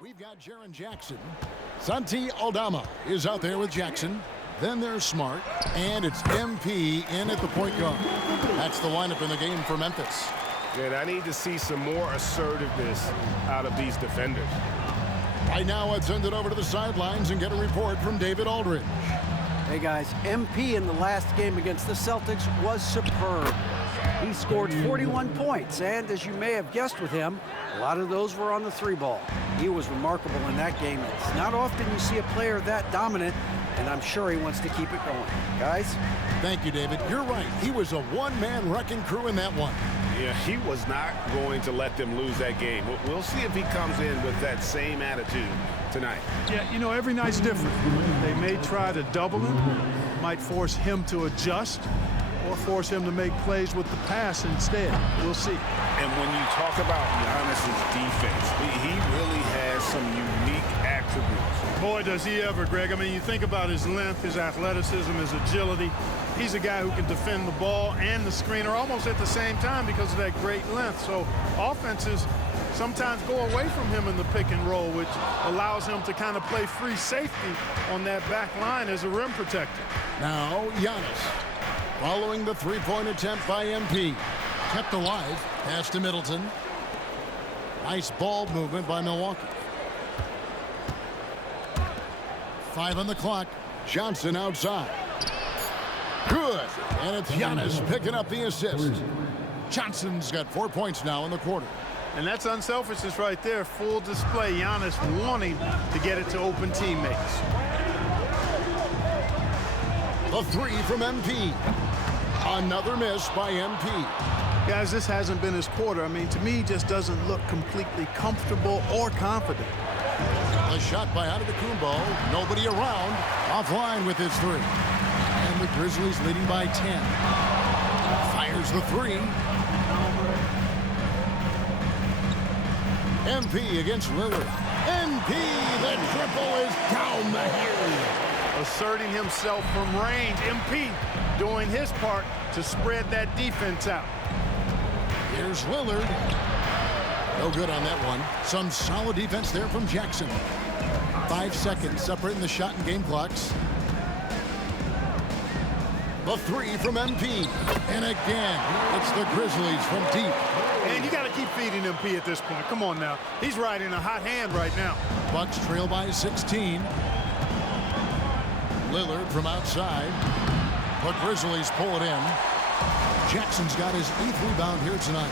We've got Jaren Jackson. Santi Aldama is out there with Jackson. Then there's Smart. And it's MP in at the point guard. That's the lineup in the game for Memphis. And I need to see some more assertiveness out of these defenders. Right now, let's send it over to the sidelines and get a report from David Aldridge. Hey guys, MP in the last game against the Celtics was superb. He scored 41 points, and as you may have guessed with him, a lot of those were on the three ball. He was remarkable in that game. It's not often you see a player that dominant, and I'm sure he wants to keep it going. Guys? Thank you, David. You're right. He was a one-man wrecking crew in that one. Yeah, he was not going to let them lose that game. We'll see if he comes in with that same attitude tonight. Yeah, you know, every night's different. They may try to double him, might force him to adjust, or force him to make plays with the pass instead. We'll see. And when you talk about Giannis's defense, he really has some unique attributes. Boy, does he ever, Greg. I mean, you think about his length, his athleticism, his agility. He's a guy who can defend the ball and the screener almost at the same time because of that great length. So offenses sometimes go away from him in the pick and roll, which allows him to kind of play free safety on that back line as a rim protector. Now, Giannis. Following the three-point attempt by MP. Kept alive. Pass to Middleton. Nice ball movement by Milwaukee. 5 on the clock. Johnson outside. Good. And it's Giannis picking up the assist. Johnson's got 4 points now in the quarter. And that's unselfishness right there. Full display. Giannis wanting to get it to open teammates. The three from MP. Another miss by MP. Guys, this hasn't been his quarter. I mean, to me, he just doesn't look completely comfortable or confident. A shot by Antetokounmpo. Nobody around. Offline with his three. And the Grizzlies leading by 10. Fires the three. MP against Lillard. MP, the triple is down the hill. Asserting himself from range. MP doing his part to spread that defense out. Here's Lillard. No good on that one. Some solid defense there from Jackson. 5 seconds separating the shot and game clocks. The three from MP. And again, it's the Grizzlies from deep. And you got to keep feeding MP at this point. Come on now. He's riding a hot hand right now. Bucks trail by 16. Lillard from outside. The Grizzlies pull it in. Jackson's got his 8th rebound here tonight.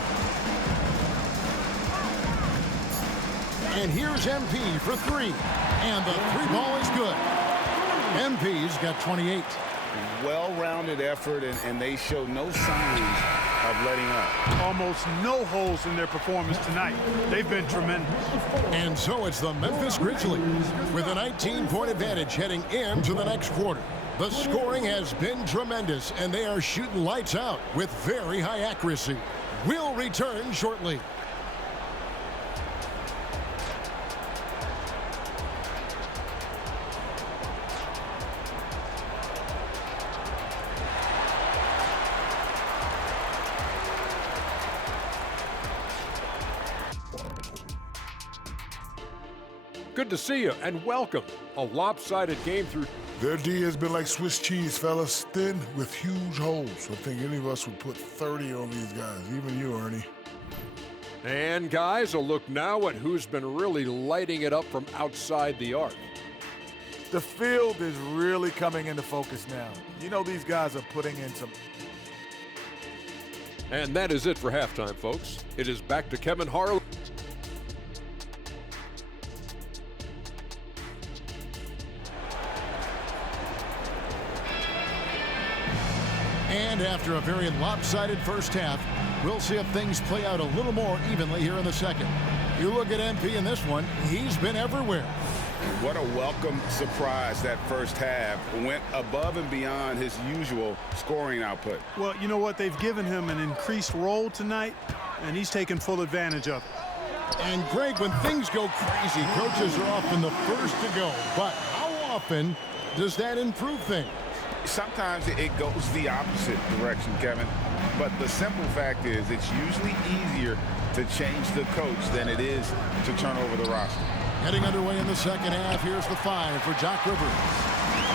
And here's MP for three. And the three ball is good. MP's got 28. Well-rounded effort, and they show no signs of letting up. Almost no holes in their performance tonight. They've been tremendous. And so it's the Memphis Grizzlies with a 19-point advantage heading into the next quarter. The scoring has been tremendous, and they are shooting lights out with very high accuracy. We'll return shortly. Good to see you, and welcome. A lopsided game through. Their D has been like Swiss cheese, fellas. Thin with huge holes. I think any of us would put 30 on these guys, even you, Ernie. And guys, a look now at who's been really lighting it up from outside the arc. The field is really coming into focus now. You know these guys are putting in some... And that is it for halftime, folks. It is back to Kevin Harlan. And after a very lopsided first half, we'll see if things play out a little more evenly here in the second. You look at MP in this one, he's been everywhere. What a welcome surprise that first half. Went above and beyond his usual scoring output. Well, you know what? They've given him an increased role tonight, and he's taken full advantage of it. And Greg, when things go crazy, coaches are often the first to go. But how often does that improve things? Sometimes it goes the opposite direction, Kevin. But the simple fact is it's usually easier to change the coach than it is to turn over the roster. Getting underway in the second half. Here's the 5 for Doc Rivers.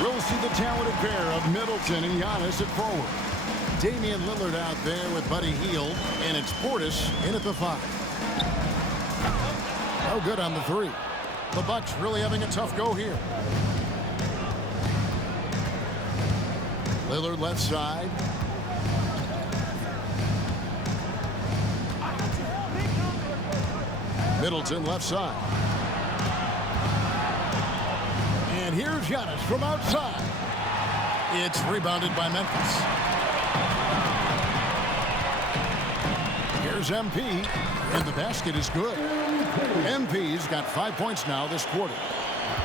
We'll see the talented pair of Middleton and Giannis at forward. Damian Lillard out there with Buddy Hield, and it's Portis in at the 5. No good on the 3. The Bucks really having a tough go here. Lillard left side. Middleton left side. And here's Giannis from outside. It's rebounded by Memphis. Here's MP, and the basket is good. MP's got 5 points now this quarter.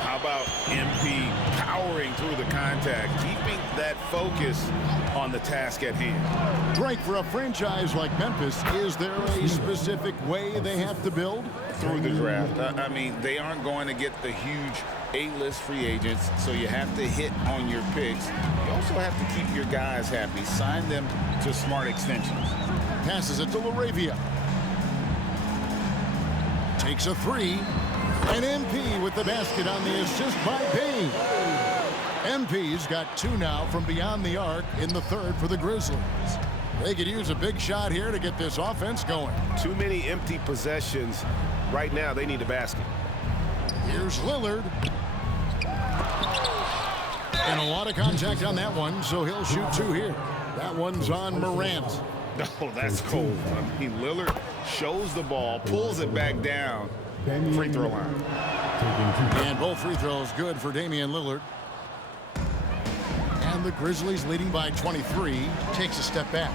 How about MP powering through the contact, keeping that focus on the task at hand? Drake, for a franchise like Memphis, is there a specific way they have to build? Through the draft. I mean, they aren't going to get the huge A-list free agents, so you have to hit on your picks. You also have to keep your guys happy. Sign them to smart extensions. Passes it to LaRavia. Takes a 3. And MP with the basket on the assist by Payne. MP's got 2 now from beyond the arc in the 3rd for the Grizzlies. They could use a big shot here to get this offense going. Too many empty possessions. Right now, they need a basket. Here's Lillard. And a lot of contact on that one, so he'll shoot 2 here. That one's on Morant. Oh, that's cold. I mean, Lillard shows the ball, pulls it back down. Free throw line. And both free throws good for Damian Lillard. And the Grizzlies leading by 23. Takes a step back.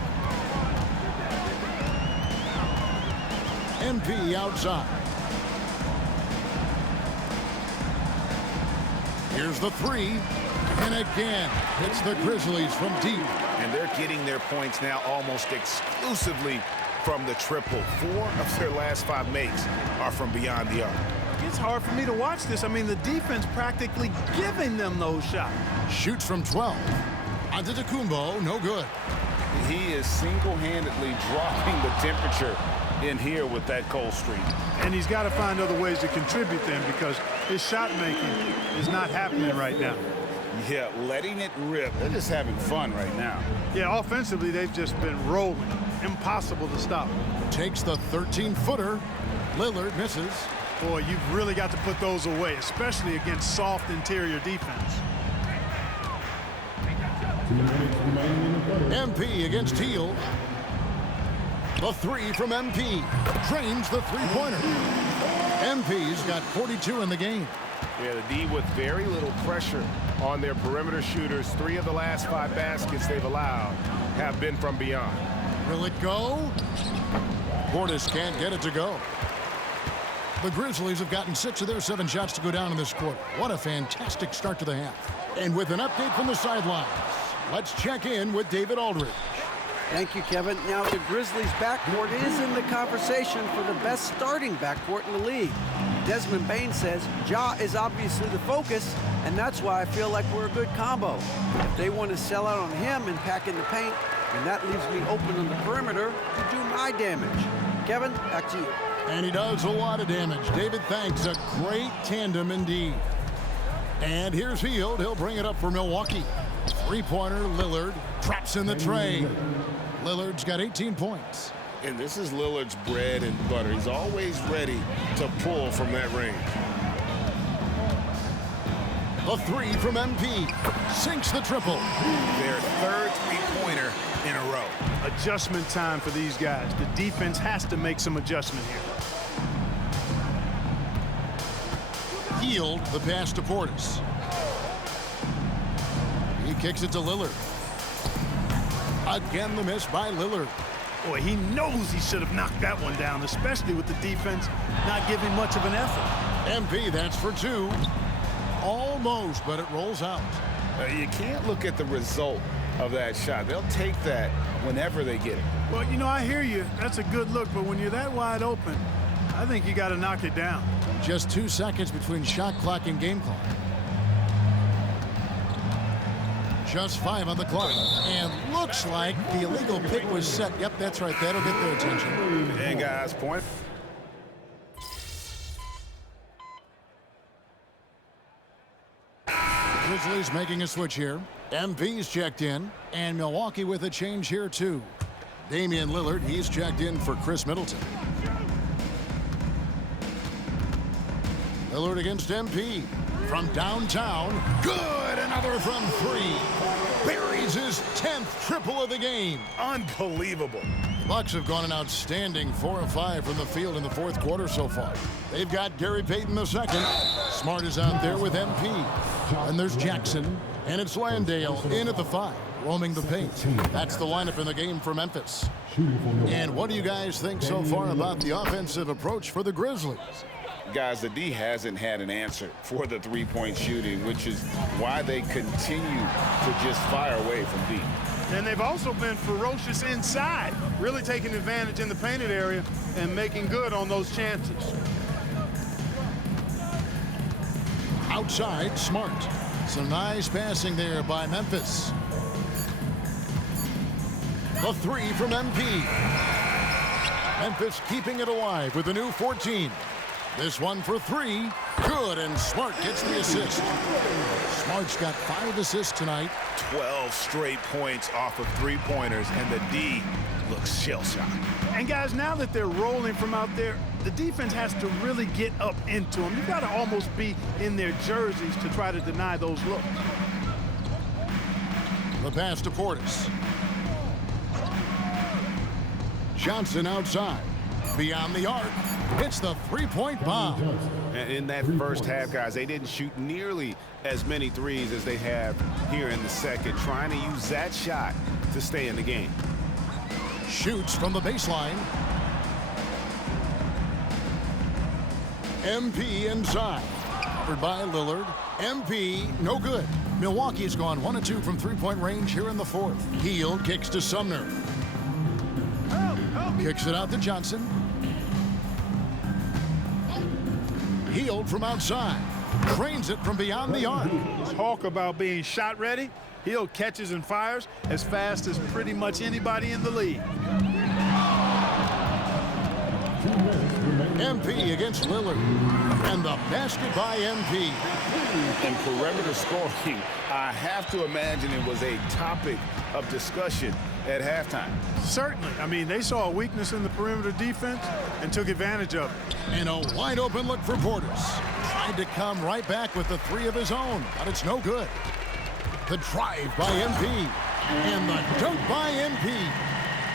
MP outside. Here's the 3. And again, it's the Grizzlies from deep. And they're getting their points now almost exclusively from the triple. 4 of their last 5 makes are from beyond the arc. It's hard for me to watch this. I mean, the defense practically giving them those shots. Shoots from 12. Antetokounmpo, no good. He is single-handedly dropping the temperature in here with that cold streak. And he's got to find other ways to contribute then, because his shot making is not happening right now. Yeah, letting it rip. They're just having fun right now. Yeah, offensively, they've just been rolling. Impossible to stop. Takes the 13-footer. Lillard misses. Boy, you've really got to put those away, especially against soft interior defense. MP against Hield. The 3 from MP. Drains the 3-pointer. MP's got 42 in the game. Yeah, the D with very little pressure on their perimeter shooters. 3 of the last 5 baskets they've allowed have been from beyond. Will it go? Portis can't get it to go. The Grizzlies have gotten 6 of their 7 shots to go down in this quarter. What a fantastic start to the half. And with an update from the sidelines, let's check in with David Aldridge. Thank you, Kevin. Now, the Grizzlies' backcourt is in the conversation for the best starting backcourt in the league. Desmond Bain says Ja is obviously the focus, and that's why I feel like we're a good combo. If they want to sell out on him and pack in the paint, then that leaves me open on the perimeter to do my damage. Kevin, back to you. And he does a lot of damage. David, thanks. A great tandem indeed. And here's Hield. He'll bring it up for Milwaukee. 3-pointer, Lillard traps in the tray. Lillard's got 18 points. And this is Lillard's bread and butter. He's always ready to pull from that range. The 3 from MP. Sinks the triple. Their 3rd 3-pointer in a row. Adjustment time for these guys. The defense has to make some adjustment here. Hield, the pass to Portis. He kicks it to Lillard. Again, the miss by Lillard. Boy, he knows he should have knocked that one down, especially with the defense not giving much of an effort. MP, that's for 2. Almost, but it rolls out. You can't look at the result of that shot. They'll take that whenever they get it. Well, you know, I hear you. That's a good look, but when you're that wide open, I think you got to knock it down. Just 2 seconds between shot clock and game clock. Just 5 on the clock. And looks like the illegal pick was set. Yep, that's right. That'll get their attention. And guys, point. Grizzlies making a switch here. MP's checked in, and Milwaukee with a change here too. Damian Lillard, he's checked in for Chris Middleton. Lillard against MP. From downtown, good, another from three. Buries his 10th triple of the game. Unbelievable. Bucks have gone an outstanding 4 of 5 from the field in the fourth quarter so far. They've got Gary Payton II. Smart is out there with MP. And there's Jackson, and it's Landale in at the 5, roaming the paint. That's the lineup in the game for Memphis. And what do you guys think so far about the offensive approach for the Grizzlies? Guys, the D hasn't had an answer for the three-point shooting, which is why they continue to just fire away from deep. And they've also been ferocious inside, really taking advantage in the painted area and making good on those chances. Outside, Smart. Some nice passing there by Memphis. The 3 from MP. Memphis keeping it alive with a new 14. This one for 3. Good, and Smart gets the assist. Smart's got 5 assists tonight. 12 straight points off of three-pointers, and the D looks shell-shocked. And guys, now that they're rolling from out there, the defense has to really get up into them. You've got to almost be in their jerseys to try to deny those looks. The pass to Portis. Johnson outside. Beyond the arc. Hits the three-point bomb. And in that first half, guys, they didn't shoot nearly as many threes as they have here in the second, trying to use that shot to stay in the game. Shoots from the baseline. MP inside. Covered by Lillard. MP, no good. Milwaukee's gone 1 of 2 from three-point range here in the fourth. Hield kicks to Sumner. Kicks it out to Johnson. Hield from outside. Trains it from beyond the arc. Talk about being shot ready. Hield catches and fires as fast as pretty much anybody in the league. MP against Lillard. And the basket by MP. In perimeter scoring, I have to imagine it was a topic of discussion at halftime. Certainly. I mean, they saw a weakness in the perimeter defense and took advantage of it. And a wide open look for Portis. Tried to come right back with the 3 of his own, but it's no good. The drive by MP. And the dunk by MP.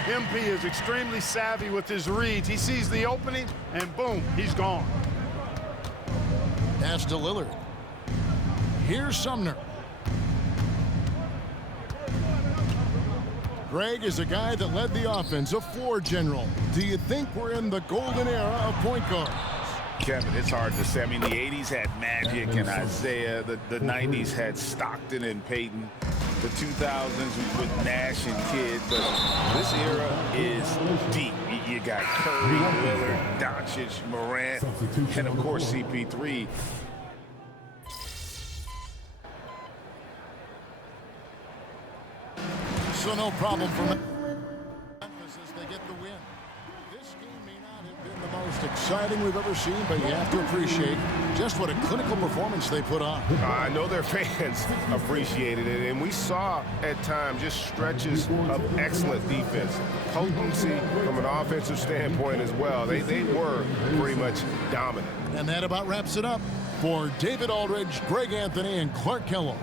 MP is extremely savvy with his reads. He sees the opening, and boom, he's gone. Pass to Lillard. Here's Sumner. Greg is a guy that led the offense, a floor general. Do you think we're in the golden era of point guards? Kevin, it's hard to say. I mean, the 80s had Magic and Isaiah. The 90s had Stockton and Payton. The 2000s with Nash and Kidd. But this era is deep. You got Curry, Lillard, Doncic, Morant, and, of course, CP3. So no problem for Memphis as they get the win. This game may not have been the most exciting we've ever seen, but you have to appreciate just what a clinical performance they put on. I know their fans appreciated it, and we saw at times just stretches of excellent defense. Potency from an offensive standpoint as well. They were pretty much dominant. And that about wraps it up. For David Aldridge, Greg Anthony, and Clark Kellogg,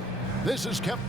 this is Kevin.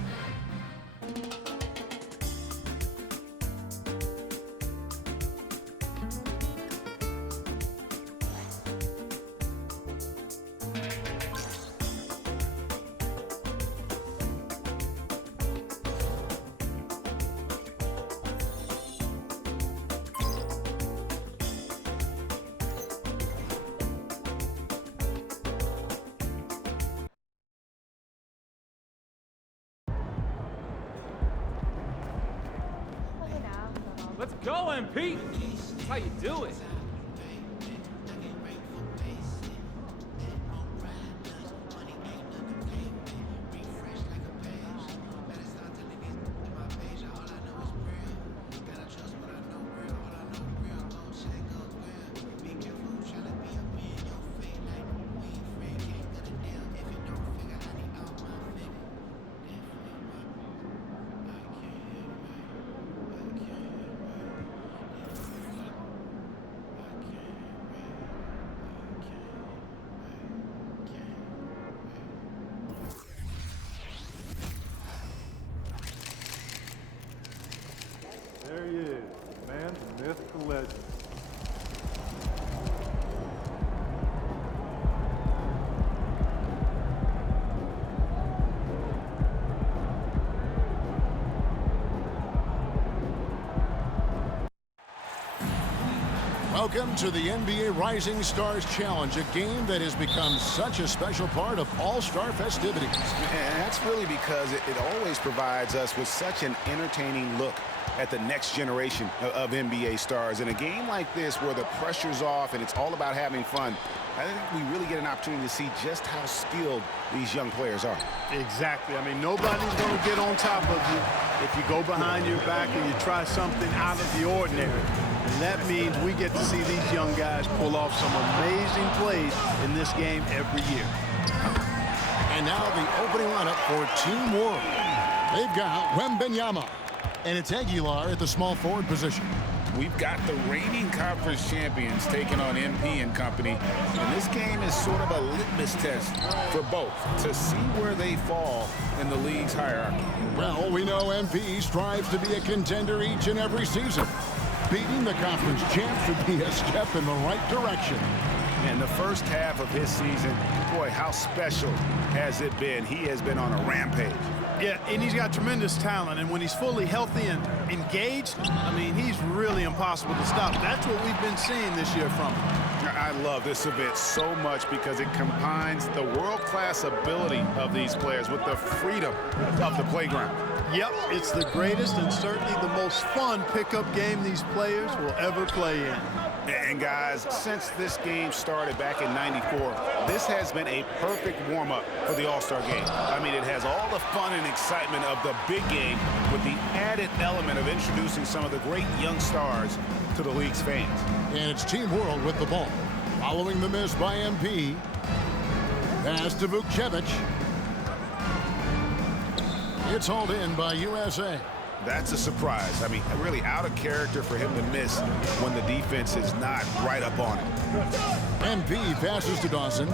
Let's go, MP. That's how you do it. Welcome to the NBA Rising Stars Challenge, a game that has become such a special part of all-star festivities. And that's really because it always provides us with such an entertaining look at the next generation of NBA stars. In a game like this where the pressure's off and it's all about having fun, I think we really get an opportunity to see just how skilled these young players are. Exactly. I mean, nobody's going to get on top of you if you go behind your back and you try something out of the ordinary. And that means we get to see these young guys pull off some amazing plays in this game every year. And now the opening lineup for Team World. They've got Wembanyama, and it's Aguilar at the small forward position. We've got the reigning conference champions taking on MP and company. And this game is sort of a litmus test for both to see where they fall in the league's hierarchy. Well, we know MP strives to be a contender each and every season. Beating the conference champs would be a step in the right direction. In the first half of his season, boy, how special has it been? He has been on a rampage. Yeah, and he's got tremendous talent, and when he's fully healthy and engaged, I mean, he's really impossible to stop. That's what we've been seeing this year from him. I love this event so much because it combines the world-class ability of these players with the freedom of the playground. Yep, it's the greatest and certainly the most fun pickup game these players will ever play in. And guys, since this game started back in '94, this has been a perfect warm-up for the All-Star game. I mean, it has all the fun and excitement of the big game with the added element of introducing some of the great young stars to the league's fans. And it's Team World with the ball. Following the miss by MP. Pass to Vukcevic. It's hauled in by USA. That's a surprise. I mean, really out of character for him to miss when the defense is not right up on him. MP passes to Dawson.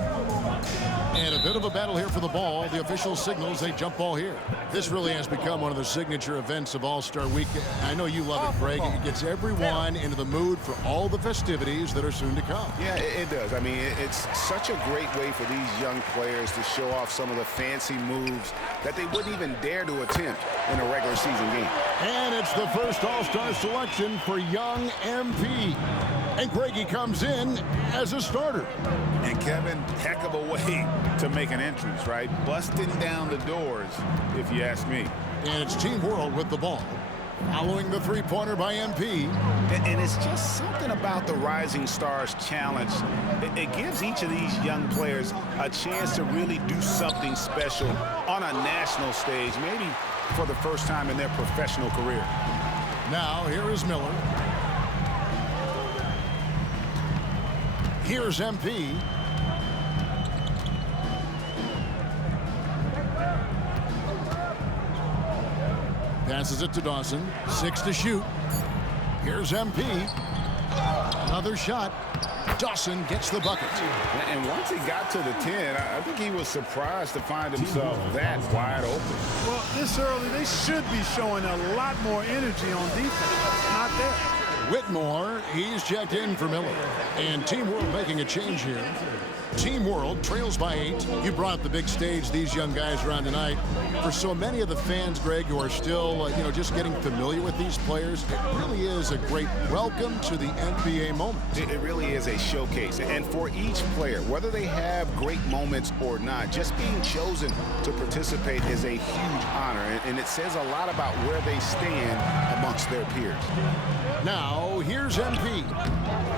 And a bit of a battle here for the ball. The official signals a jump ball here. This really has become one of the signature events of All-Star Week. I know you love it, Greg. It gets everyone into the mood for all the festivities that are soon to come. Yeah, it does. I mean, it's such a great way for these young players to show off some of the fancy moves that they wouldn't even dare to attempt in a regular season game. And it's the first All-Star selection for young MP. And Greggy comes in as a starter. And Kevin, heck of a way to make an entrance, right? Busting down the doors, if you ask me. And it's Team World with the ball. Following the three-pointer by MP. And it's just something about the Rising Stars Challenge. It gives each of these young players a chance to really do something special on a national stage, maybe for the first time in their professional career. Now, here is Miller. Here's MP. Passes it to Dawson. 6 to shoot. Here's MP. Another shot. Dawson gets the bucket. And once he got to the 10, I think he was surprised to find himself that wide open. Well, this early, they should be showing a lot more energy on defense. Not there. Whitmore, he's checked in for Miller. And Team World making a change here. Team World trails by 8. You brought up the big stage these young guys are on tonight. For so many of the fans, Greg, who are still, just getting familiar with these players, it really is a great welcome to the NBA moment. It really is a showcase. And for each player, whether they have great moments or not, just being chosen to participate is a huge honor. And it says a lot about where they stand amongst their peers. Now, here's MP.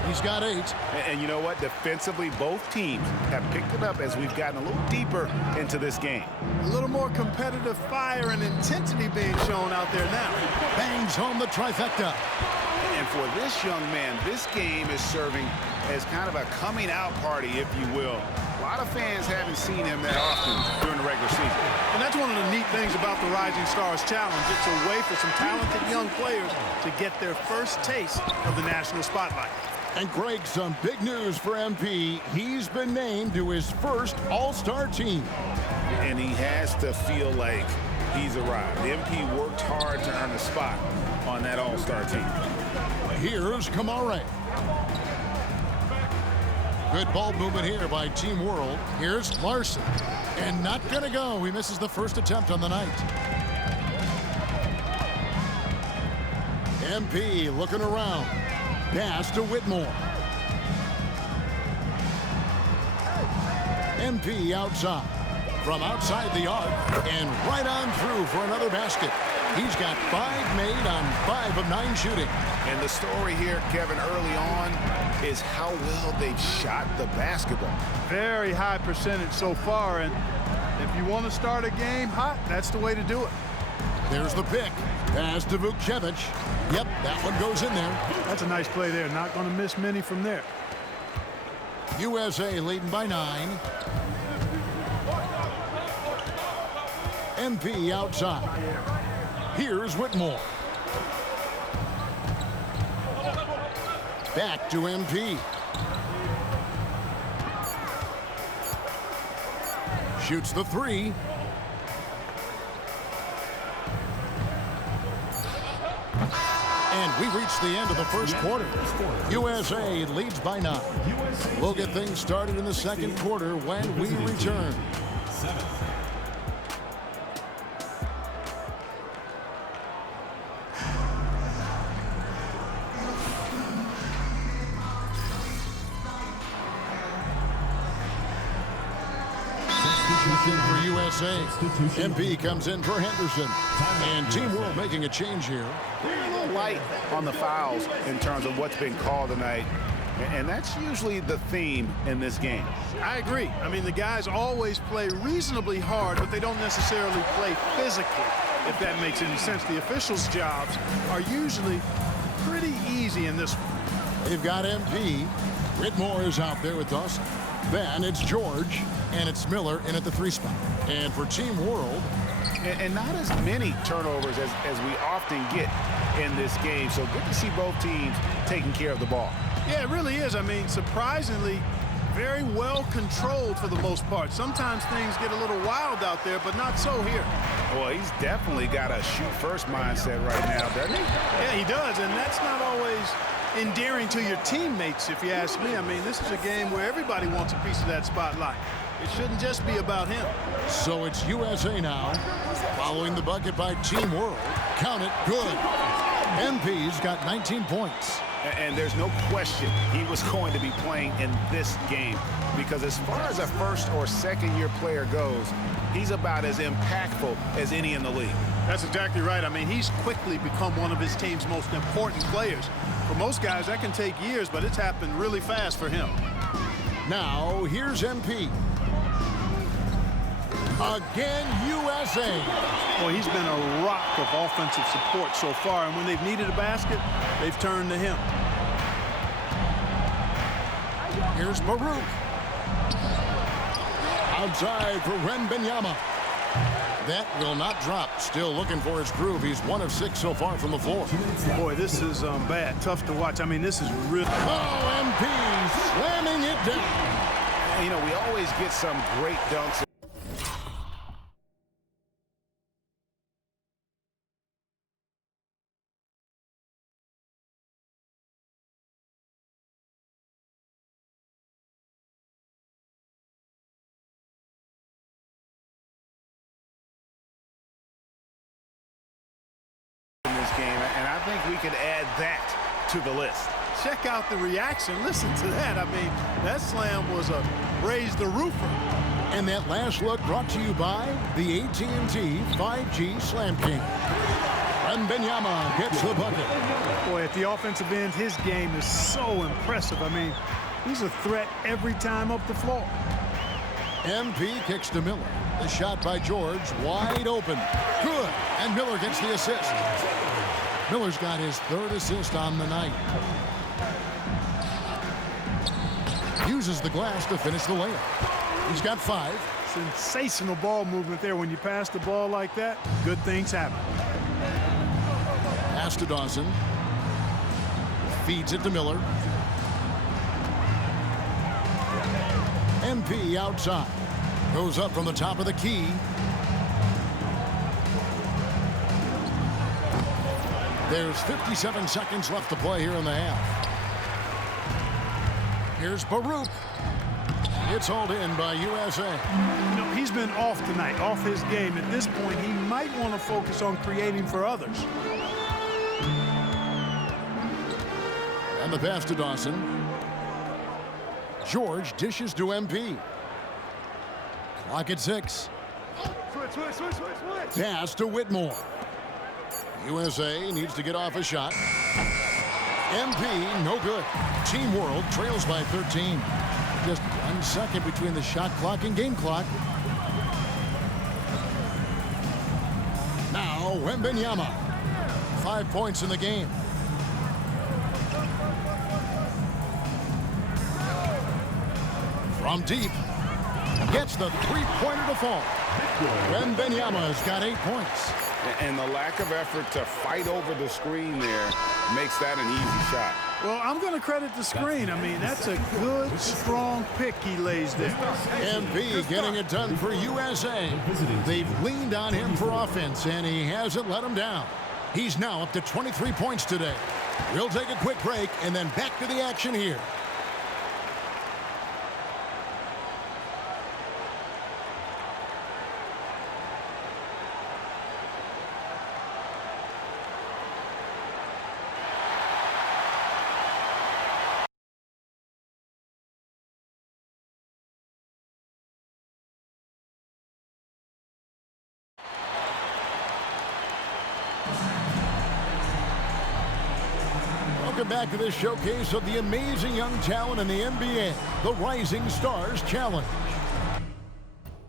He's got 8. And you know what? Defensively, both teams have picked it up as we've gotten a little deeper into this game. A little more competitive fire and intensity being shown out there now. Bangs home the trifecta. And for this young man, this game is serving as kind of a coming out party, if you will. A lot of fans haven't seen him that often during the regular season. And that's one of the neat things about the Rising Stars Challenge. It's a way for some talented young players to get their first taste of the national spotlight. And Greg, some big news for MP. He's been named to his first All-Star team. And he has to feel like he's arrived. MP worked hard to earn a spot on that All-Star team. Here's Kamare. Good ball movement here by Team World. Here's Larson. And not gonna go. He misses the first attempt on the night. MP looking around. Pass to Whitmore. MP outside. From outside the arc and right on through for another basket. He's got 5 made on 5 of 9 shooting. And the story here, Kevin, early on is how well they've shot the basketball. Very high percentage so far, and if you want to start a game hot, that's the way to do it. There's the pick. Pass to Vukcevic. Yep, that one goes in there. That's a nice play there. Not going to miss many from there. USA leading by 9. MP outside. Here's Whitmore. Back to MP. Shoots the 3. And we reach the end of the first quarter. USA leads by 9. We'll get things started in the second quarter when we return. For USA, MP comes in for Henderson. And Team World making a change here. They're a little light on the fouls in terms of what's been called tonight. And that's usually the theme in this game. I agree. I mean, the guys always play reasonably hard, but they don't necessarily play physically, if that makes any sense. The officials' jobs are usually pretty easy in this one. They've got MP. Whitmore is out there with Dawson. Then it's George, and it's Miller in at the 3 spot. And for Team World. And not as many turnovers as we often get in this game. So good to see both teams taking care of the ball. Yeah, it really is. I mean, surprisingly, very well controlled for the most part. Sometimes things get a little wild out there, but not so here. Well, he's definitely got a shoot-first mindset right now, doesn't he? Yeah, he does, and that's not always endearing to your teammates, if you ask me. I mean, this is a game where everybody wants a piece of that spotlight. It shouldn't just be about him. So it's USA now, following the bucket by Team World. Count it, good. MP's got 19 points. And there's no question he was going to be playing in this game, because as far as a first or second year player goes, he's about as impactful as any in the league. That's exactly right. I mean, he's quickly become one of his team's most important players. For most guys, that can take years, but it's happened really fast for him. Now, here's MP. Again, USA. Well, he's been a rock of offensive support so far, and when they've needed a basket, they've turned to him. Here's Baruch. Outside for Wembanyama. That will not drop. Still looking for his groove. He's 1 of 6 so far from the floor. Boy, this is bad. Tough to watch. I mean, this is really... Oh, MP slamming it down. You know, we always get some great dunks. Game, and I think we could add that to the list. Check out the reaction. Listen to that. I mean, that slam was a raise the roofer. And that last look brought to you by the AT&T 5G Slam King. Wembanyama gets the bucket. Boy, at the offensive end, his game is so impressive. I mean, he's a threat every time up the floor. MP kicks to Miller. The shot by George, wide open. Good. And Miller gets the assist. Miller's got his 3rd assist on the night. Uses the glass to finish the layup. He's got 5. Sensational ball movement there. When you pass the ball like that, good things happen. Pass to Dawson. Feeds it to Miller. MP outside. Goes up from the top of the key. There's 57 seconds left to play here in the half. Here's Baruch. It's hauled in by USA. You know, he's been off tonight, off his game. At this point, he might want to focus on creating for others. And the pass to Dawson. George dishes to MP. Clock at 6. Pass to Whitmore. USA needs to get off a shot. MP, no good. Team World trails by 13. Just 1 second between the shot clock and game clock. Now, Wembanyama. 5 points in the game. From deep. Gets the three-pointer to fall. Wembanyama's got 8 points. And the lack of effort to fight over the screen there makes that an easy shot. Well, I'm going to credit the screen. I mean, that's a good, strong pick he lays there. MP getting it done for USA. They've leaned on him for offense, and he hasn't let them down. He's now up to 23 points today. We'll take a quick break and then back to the action here. Welcome back to this showcase of the amazing young talent in the NBA, the Rising Stars Challenge.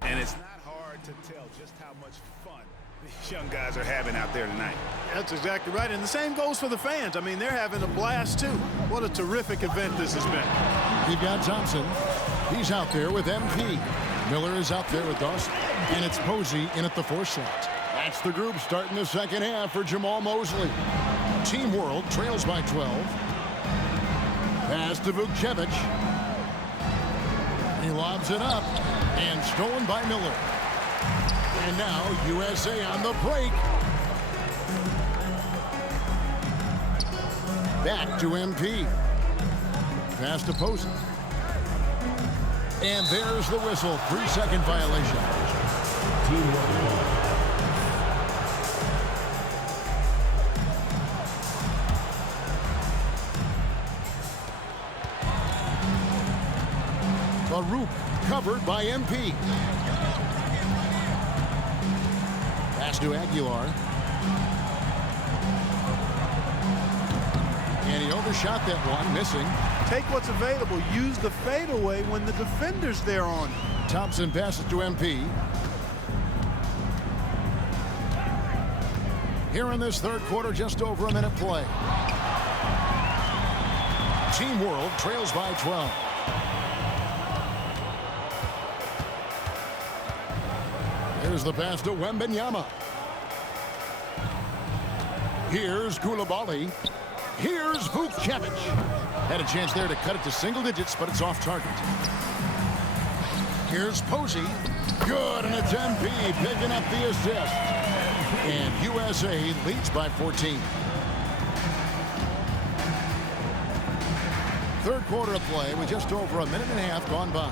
And it's not hard to tell just how much fun these young guys are having out there tonight. That's exactly right. And the same goes for the fans. I mean, they're having a blast, too. What a terrific event this has been. You've got Thompson. He's out there with MP. Miller is out there with Dawson. And it's Posey in at the 4 slot. That's the group starting the second half for Jamal Mosley. Team World trails by 12. Pass to Vukcevic. He lobs it up and stolen by Miller. And now USA on the break. Back to MP. Pass to Posey. And there's the whistle. 3-second violation. Team World. Baruch covered by MP. Pass to Aguilar. And he overshot that one, missing. Take what's available. Use the fadeaway when the defender's there on you. Thompson passes to MP. Here in this third quarter, just over a minute play. Team World trails by 12. Here's the pass to Wembanyama. Here's Coulibaly. Here's Vukcevic. Had a chance there to cut it to single digits, but it's off target. Here's Posey. Good, and it's MP picking up the assist. And USA leads by 14. Third quarter of play with just over a minute and a half gone by.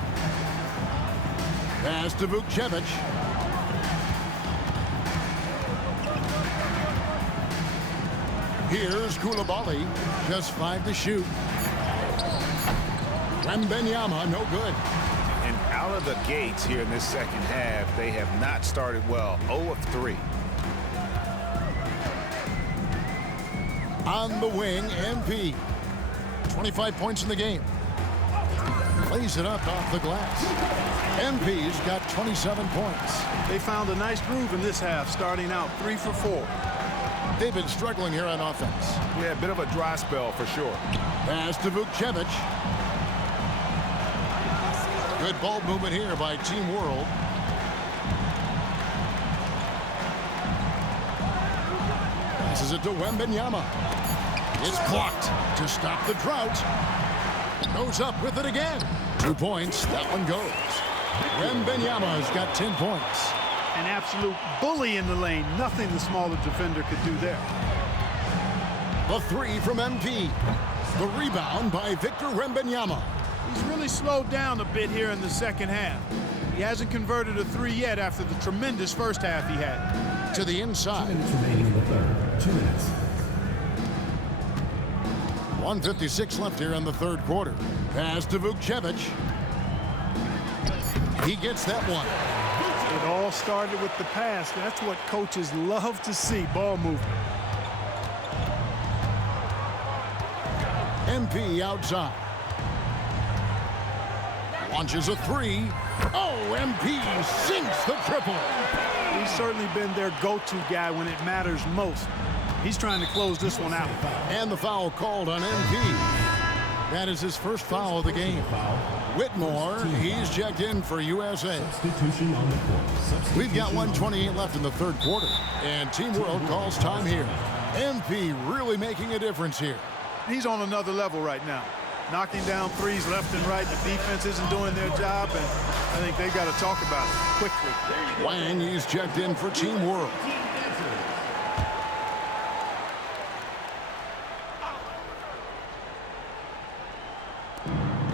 Pass to Vukcevic. Here's Coulibaly, just 5 to shoot. Wembanyama, no good. And out of the gates here in this second half, they have not started well. 0 of 3. On the wing, MP. 25 points in the game. Plays it up off the glass. MP's got 27 points. They found a nice groove in this half, starting out 3 for 4. They've been struggling here on offense. Yeah, a bit of a dry spell for sure. Pass to Vukcevic. Good ball movement here by Team World. Passes it to Wembanyama. It's blocked to stop the drought. Goes up with it again. 2 points. That one goes. Wembanyama's got 10 points. An absolute bully in the lane. Nothing the smaller defender could do there. The 3 from MP. The rebound by Victor Wembanyama. He's really slowed down a bit here in the second half. He hasn't converted a 3 yet after the tremendous first half he had. To the inside. 2 minutes remaining in the third. 2 minutes. 1:56 left here in the third quarter. Pass to Vukcevic. He gets that one. It all started with the pass. That's what coaches love to see, ball movement. MP outside. Launches a three. Oh, MP sinks the triple. He's certainly been their go-to guy when it matters most. He's trying to close this one out. And the foul called on MP. That is his first foul of the game. Whitmore, he's checked in for USA. Substitution on the court. We've got 1:28 left in the third quarter, and Team World calls time here. MP really making a difference here. He's on another level right now. Knocking down threes left and right. The defense isn't doing their job, and I think they got to talk about it quickly. Wang, he's checked in for Team World.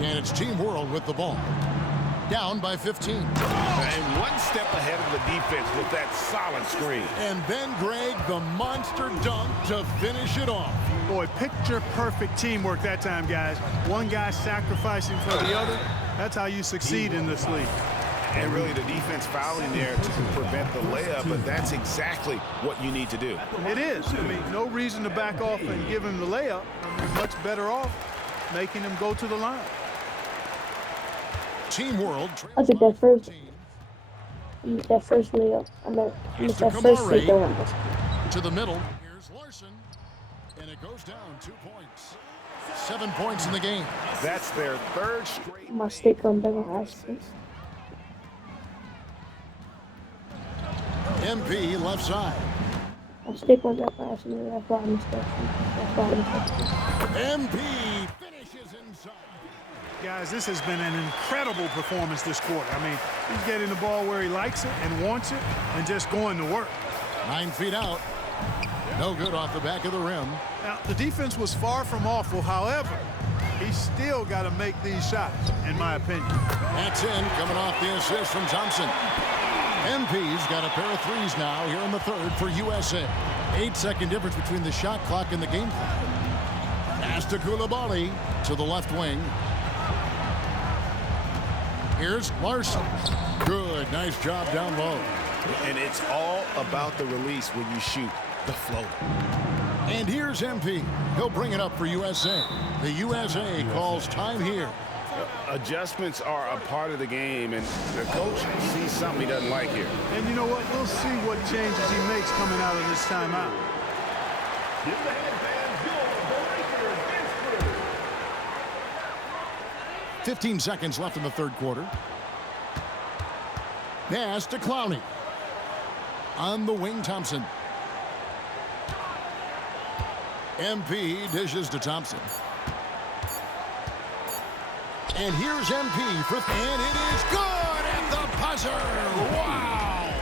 And it's Team World with the ball. Down by 15. And one step ahead of the defense with that solid screen. And then, Greg, the monster dunk to finish it off. Boy, picture-perfect teamwork that time, guys. One guy sacrificing for the other. That's how you succeed in this league. And really the defense fouling there to prevent the layup, but that's exactly what you need to do. It is. I mean, no reason to back off and give him the layup. Much better off making him go to the line. Team World. I took that first. That first layup. I mean, that first free throw on this. To the middle. Here's Larson. And it goes down 2 points. 7 points in the game. That's their third straight. My stick on back on high space. MP left side. My stick on back on high space. That's why I missed that. That's why I missed that. MP finishes inside. Guys, this has been an incredible performance this quarter. I mean, he's getting the ball where he likes it and wants it and just going to work. 9 feet out. No good off the back of the rim. Now, the defense was far from awful. However, he's still got to make these shots, in my opinion. That's in, coming off the assist from Thompson. MP's got a pair of threes now here in the third for USA. 8-second difference between the shot clock and the game clock. Pass to Coulibaly to the left wing. Here's Larson. Good, nice job down low. And it's all about the release when you shoot the floater. And here's MP. He'll bring it up for USA. The USA calls time here. Adjustments are a part of the game, and the coach sees something he doesn't like here. And you know what? We'll see what changes he makes coming out of this timeout. 15 seconds left in the third quarter. Pass to Clowney. On the wing, Thompson. MP dishes to Thompson. And here's MP for, and it is good at the buzzer. Wow!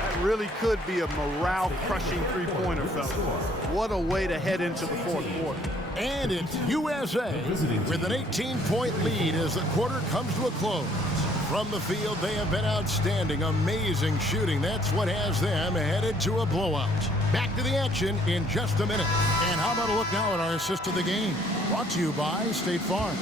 That really could be a morale-crushing three-pointer, fellas. What a way to head into the fourth quarter. And it's USA with an 18-point lead as the quarter comes to a close. From the field, they have been outstanding, amazing shooting. That's what has them headed to a blowout. Back to the action in just a minute. And how about a look now at our assist of the game? Brought to you by State Farm.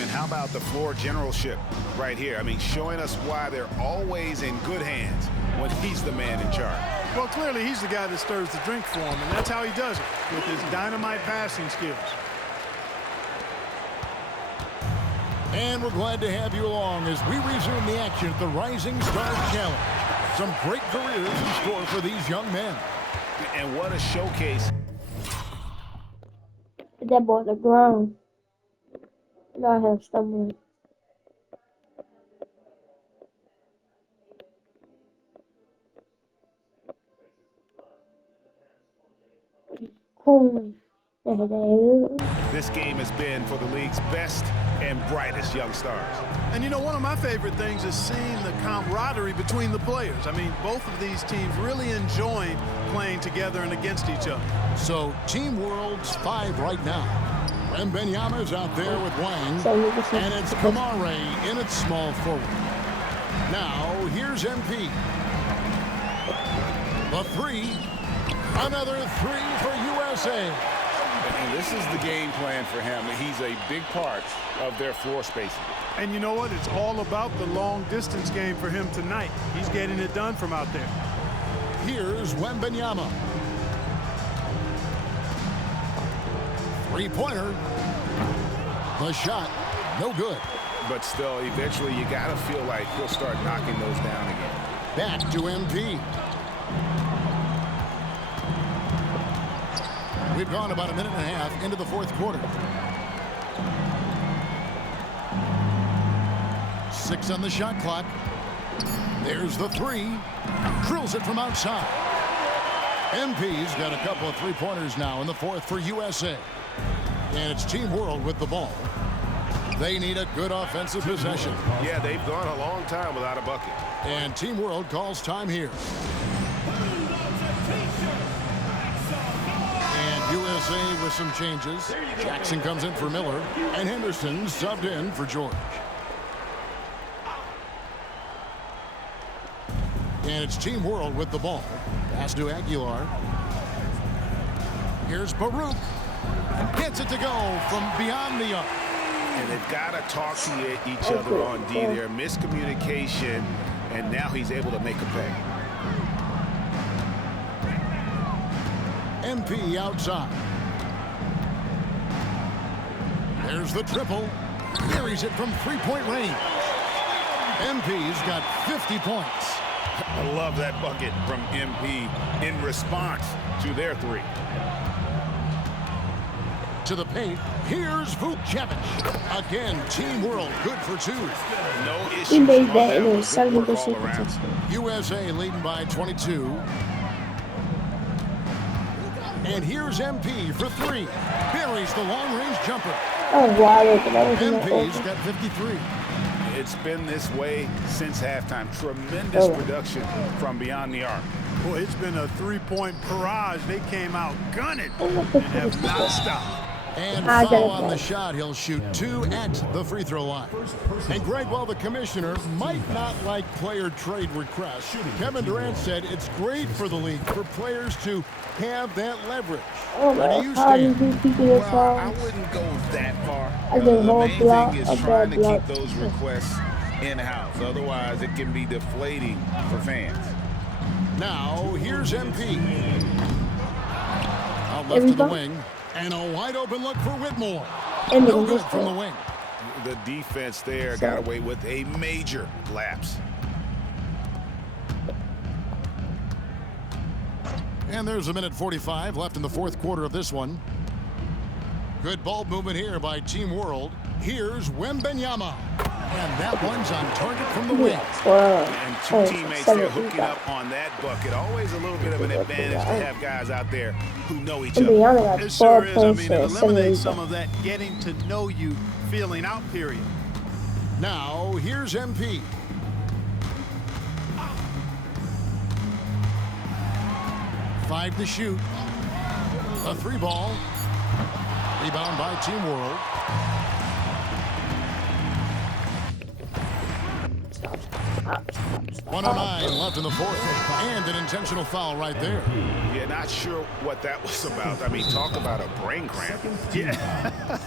And how about the floor generalship right here? I mean, showing us why they're always in good hands when he's the man in charge. Well, clearly he's the guy that stirs the drink for him, and that's how he does it, with his dynamite passing skills. And we're glad to have you along as we resume the action at the Rising Stars Challenge. Some great careers in store for these young men. And what a showcase. That ball the ground. Got him stumbling. This game has been for the league's best and brightest young stars. And you know, one of my favorite things is seeing the camaraderie between the players. I mean, both of these teams really enjoying playing together and against each other. So, Team World's 5 right now. Wembanyama's out there with Wang, and it's Kamare in its small forward. Now, here's MP. The three. Another three for USA. And this is the game plan for him. He's a big part of their floor spacing. And you know what? It's all about the long distance game for him tonight. He's getting it done from out there. Here's Wembanyama. Three-pointer. The shot, no good. But still, eventually you got to feel like he'll start knocking those down again. Back to MP. We've gone about a minute and a half into the fourth quarter. 6 on the shot clock. There's the three. Drills it from outside. MP's got a couple of three-pointers now in the fourth for USA. And it's Team World with the ball. They need a good offensive possession. Yeah, they've gone a long time without a bucket. And Team World calls time here. And USA with some changes. Jackson comes in for Miller. And Henderson subbed in for George. And it's Team World with the ball. Pass to Aguilar. Here's Baruch. Gets it to go from beyond the arc. And they've got to talk to each other on D there. Miscommunication, and now he's able to make a pay. MP outside. There's the triple. Carries it from three-point range. MP's got 50 points. I love that bucket from MP in response to their three. To the paint, here's Vukcevic. Again, Team World good for two. No issues. USA leading by 22. And here's MP for three. Buries the long-range jumper. Oh, wow. MP's got 53. It's been this way since halftime. Tremendous production from beyond the arc. Boy, it's been a three-point barrage. They came out gunning and have not stopped. And foul on the shot. He'll shoot 2 at the free throw line. And Greg, while the commissioner might not like player trade requests, Kevin Durant said it's great for the league for players to have that leverage. Where do you stand? Well, I wouldn't go that far. The main thing is trying to keep those requests in-house. Otherwise, it can be deflating for fans. Now, here's MP. Out left to the wing. And a wide open look for Whitmore. No good from the wing. The defense there got away with a major lapse. And there's a minute 45 left in the fourth quarter of this one. Good ball movement here by Team World. Here's Wembanyama. And that one's on target from the wing. And two teammates there hooking up on that bucket. Always a little bit of an advantage to have guys out there who know each other. It sure is. I mean, it eliminates some of that getting to know you feeling out period. Now, here's MP. Five to shoot. A three ball. Rebound by Team World. .109 left in the fourth. And an intentional foul right there. Yeah, not sure what that was about. I mean, talk about a brain cramp.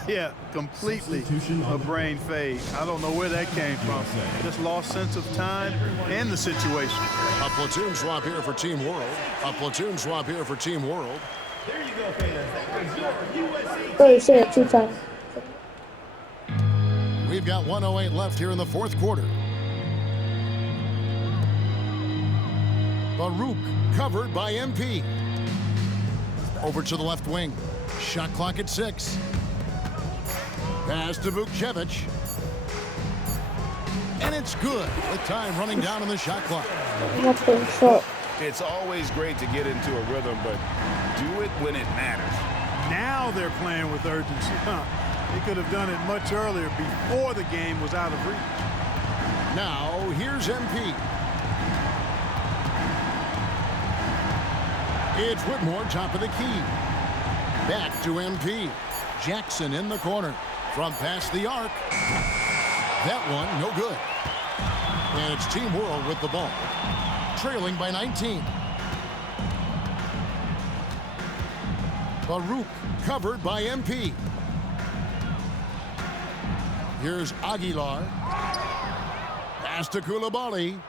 Yeah, completely a brain fade. I don't know where that came from. Just lost sense of time and the situation. A platoon swap here for Team World. A platoon swap here for Team World. There you go, fans. Oh, you say it 2 times. We've got 1:08 left here in the fourth quarter. Baruch covered by MP. Over to the left wing. Shot clock at 6. Pass to Vukcevic. And it's good. With time running down on the shot clock. It's always great to get into a rhythm, but do it when it matters. Now they're playing with urgency. They could have done it much earlier before the game was out of reach. Now here's MP. It's Whitmore, top of the key. Back to MP. Jackson in the corner. From past the arc. That one, no good. And it's Team World with the ball. Trailing by 19. Baruch recovered by MP. Here's Aguilar. Pass to Koulibaly.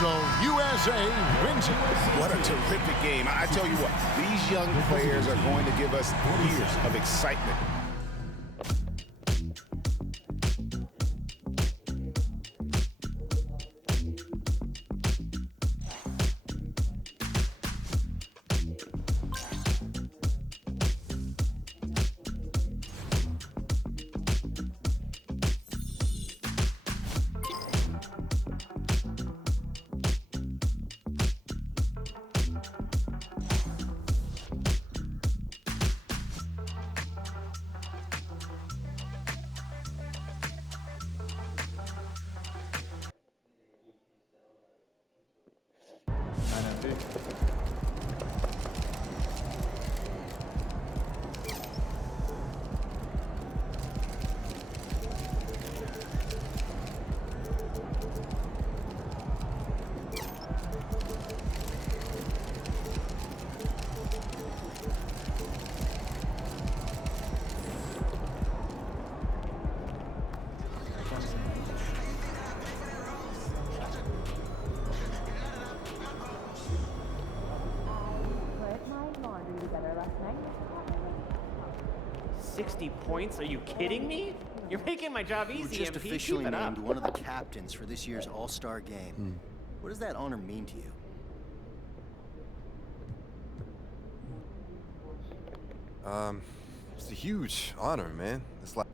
So USA wins it. What a terrific game. I tell you what, these young players are going to give us years of excitement. last night. 60 points? Are you kidding me? You're making my job easy, You were just MP. officially Keep it named up. one of the captains for this year's All-Star game. What does that honor mean to you? It's a huge honor, man. It's like